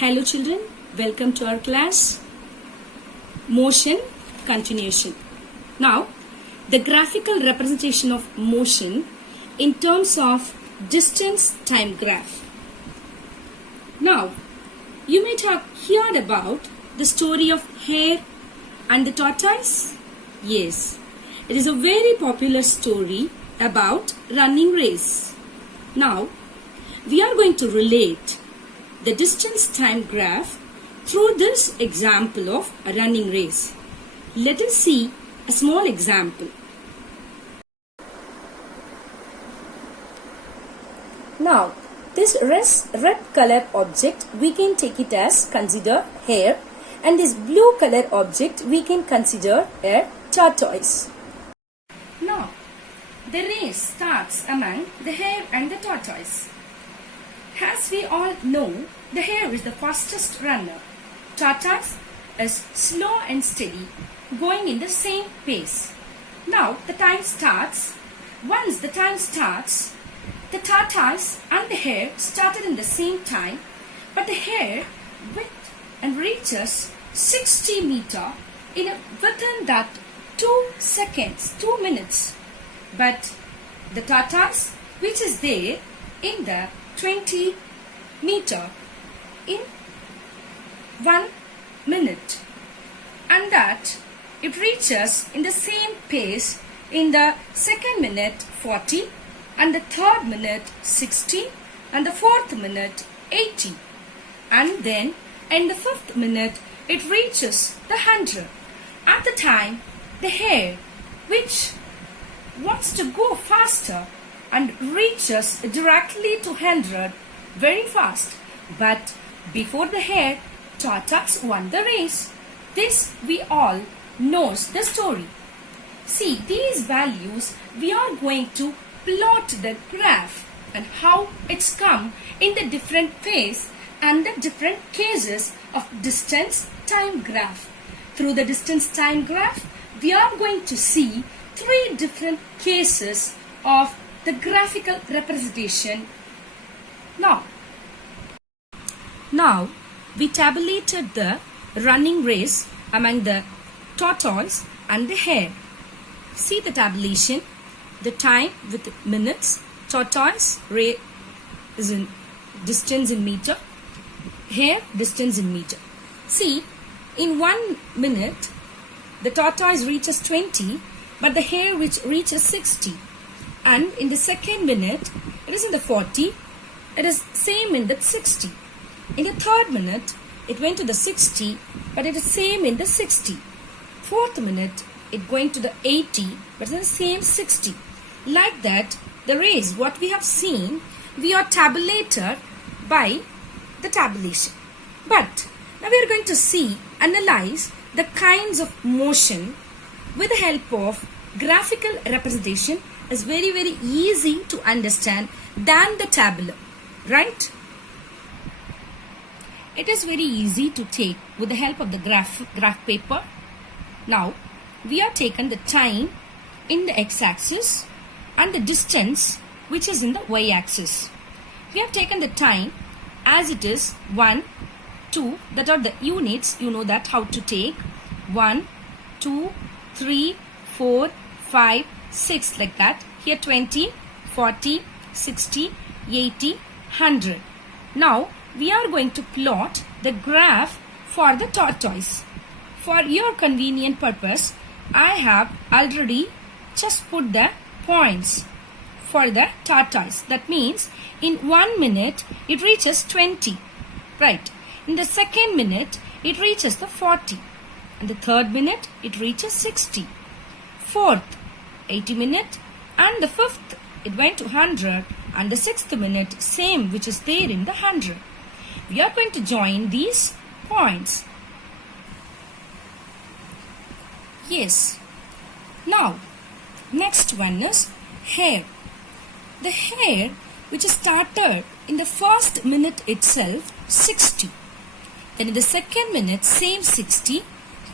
Hello children, welcome to our class. Motion continuation. Now, the graphical representation of motion in terms of distance time graph. Now, you might have heard about the story of hare and the tortoise. Yes, it is a very popular story about running race. Now, we are going to relate the distance time graph through this example of a running race. Let us see a small example. Now, this red color object, we can take it as consider hare, and this blue color object we can consider a tortoise. Now, the race starts among the hare and the tortoise. As we all know, the hare is the fastest runner. Tortoise is slow and steady, going in the same pace. Now the time starts. Once the time starts, the tortoise and the hare started in the same time, but the hare went and reaches 60 meters within that 2 minutes. But the tortoise, which is there in the 20 meter in 1 minute, and that it reaches in the same pace in the second minute 40, and the third minute 60, and the fourth minute 80, and then in the fifth minute it reaches the 100. At the time, the hare, which wants to go faster and reaches directly to 100 very fast, but before the hare, tortoise won the race. This we all knows the story. See, these values we are going to plot the graph and how it's come in the different phase and the different cases of distance time graph. Through the distance time graph, we are going to see 3 different cases of the graphical representation. Now we tabulated the running race among the tortoise and the hare. See the tabulation. The time with minutes. Tortoise is in distance in meter. Hare distance in meter. See, in 1 minute the tortoise reaches 20, but the hare which reaches 60. And in the second minute, it is in the 40. It is same in the 60. In the third minute, it went to the 60, but it is same in the 60. Fourth minute, it going to the 80, but it is the same 60. Like that, the race, what we have seen, we are tabulated by the tabulation. But now we are going to analyze the kinds of motion with the help of graphical representation. Is very easy to understand than the tabular, right? It is very easy to take with the help of the graph paper. Now we have taken the time in the x-axis and the distance which is in the y-axis. We have taken the time as it is 1, 2, that are the units. You know that how to take 1, 2, 3, 4, 5, 6, like that. Here 20, 40, 60, 80, 100. Now we are going to plot the graph for the tortoise. For your convenient purpose, I have already just put the points for the tortoise. That means in 1 minute it reaches 20. Right. In the second minute it reaches the 40. And the third minute it reaches 60. Fourth, 80 minute, and the fifth it went to 100, and the sixth minute same which is there in the 100. We are going to join these points. Yes. Now next one is hare. The hare which started in the first minute itself 60. Then in the second minute same 60.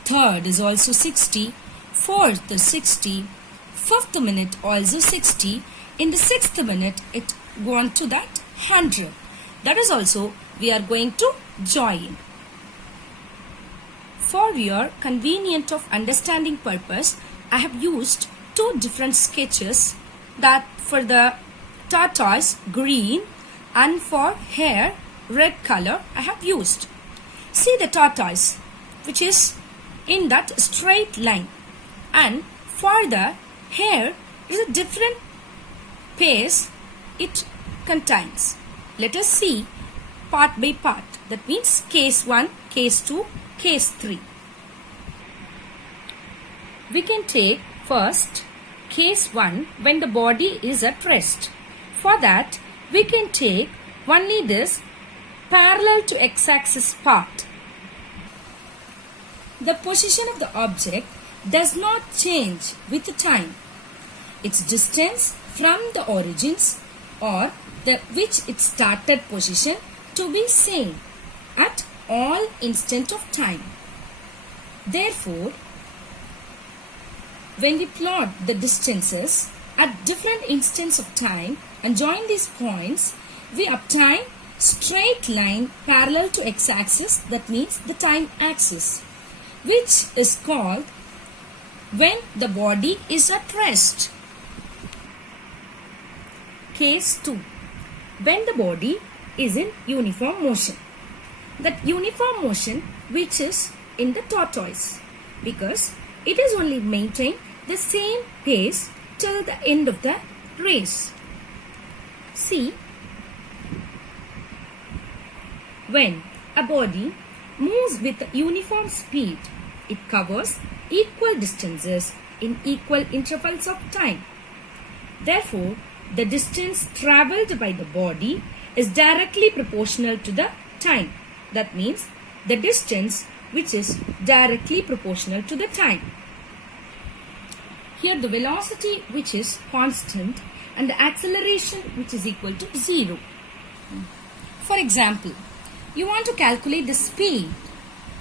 Third is also 60. Fourth is 60. Fifth minute also 60. In the sixth minute it gone to that 100. That is also we are going to join. For your convenient of understanding purpose, I have used two different sketches, that for the tortoise green and for hare red color I have used. See the tortoise which is in that straight line, and for the hare is a different pace it contains. Let us see part by part. That means case 1, case 2, case 3. We can take first case 1 when the body is at rest. For that we can take only this parallel to x-axis part. The position of the object does not change with the time. Its distance from the origins or the which it started position to be same at all instant of time. Therefore, when we plot the distances at different instants of time and join these points, we obtain straight line parallel to x-axis, that means the time axis, which is called when the body is at rest. Case 2. When the body is in uniform motion. That uniform motion which is in the tortoise, because it is only maintain the same pace till the end of the race. See, when a body moves with uniform speed, it covers equal distances in equal intervals of time. Therefore, the distance travelled by the body is directly proportional to the time. That means the distance which is directly proportional to the time. Here the velocity which is constant and the acceleration which is equal to 0. For example, you want to calculate the speed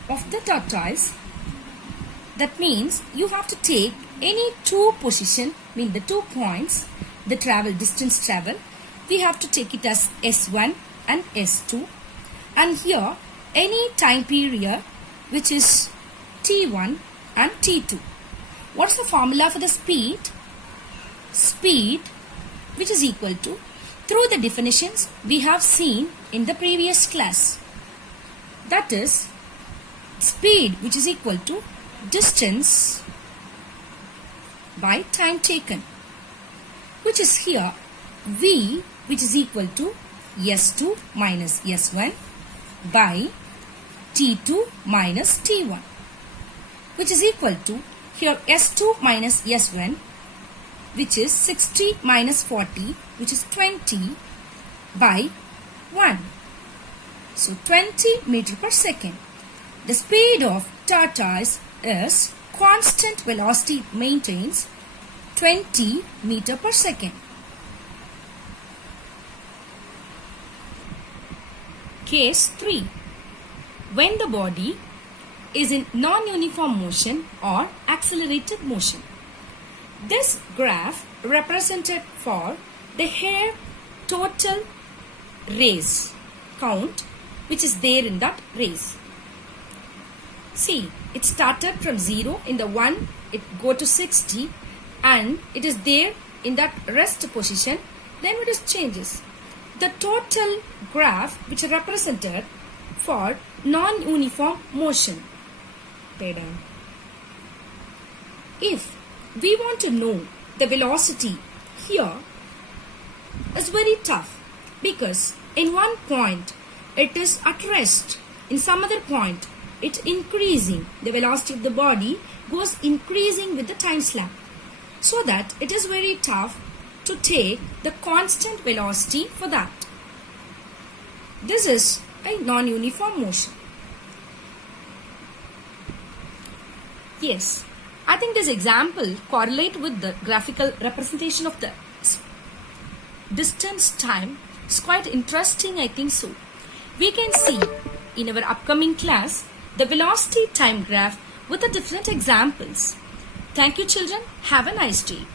of the tortoise. That means you have to take any two position, mean the 2 points, the distance travel. We have to take it as S1 and S2. And here any time period which is T1 and T2. What is the formula for the speed? Speed which is equal to, through the definitions we have seen in the previous class. That is speed which is equal to distance by time taken, which is here V which is equal to S2 minus S1 by T2 minus T1, which is equal to here S2 minus S1, which is 60 minus 40, which is 20 by 1. So 20 meter per second. The speed of tortoise is constant velocity, it maintains 20 meter per second. Case 3. When the body is in non-uniform motion or accelerated motion. This graph represented for the hare total race count which is there in that race. See, it started from 0 in the 1, it go to 60 and it is there in that rest position, then it is changes. The total graph which represented for non-uniform motion. If we want to know the velocity here, is very tough, because in one point it is at rest, in some other point it's increasing, the velocity of the body goes increasing with the time slab, so that it is very tough to take the constant velocity for that. This is a non-uniform motion. Yes, I think this example correlate with the graphical representation of the distance time. It's quite interesting, I think so. We can see in our upcoming class the velocity time graph with the different examples. Thank you children. Have a nice day.